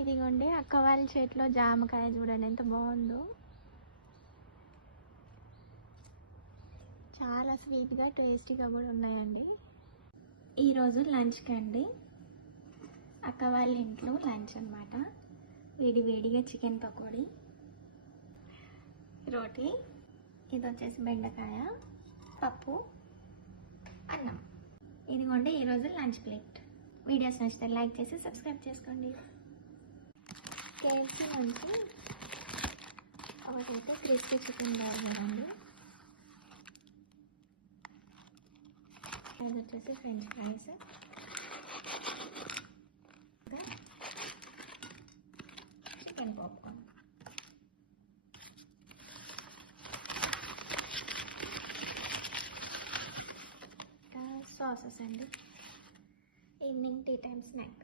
ఇదిగోండి అక్క వాళ్ళ చేతిలో జామకాయ చూడండి ఎంత బాగుందో. చాలా స్వీట్గా టేస్టీగా కూడా ఉన్నాయండి. ఈరోజు లంచ్కి అండి అక్క వాళ్ళ ఇంట్లో లంచ్ అనమాట. వేడి వేడిగా చికెన్ పకోడీ, రోటీ, ఇది వచ్చేసి బెండకాయ, పప్పు, అన్నం. ఇదిగోండి ఈరోజు లంచ్ ప్లేట్. వీడియోస్ నచ్చితే లైక్ చేసి సబ్స్క్రైబ్ చేసుకోండి. కేఎఫ్సీ నుంచి ఒకటైతే క్రిస్పీ చికెన్ బర్గర్ అండి, ఇది వచ్చేసి French fries, chicken popcorn. Sauces అండి, ఈవినింగ్ టీ టైమ్ స్నాక్.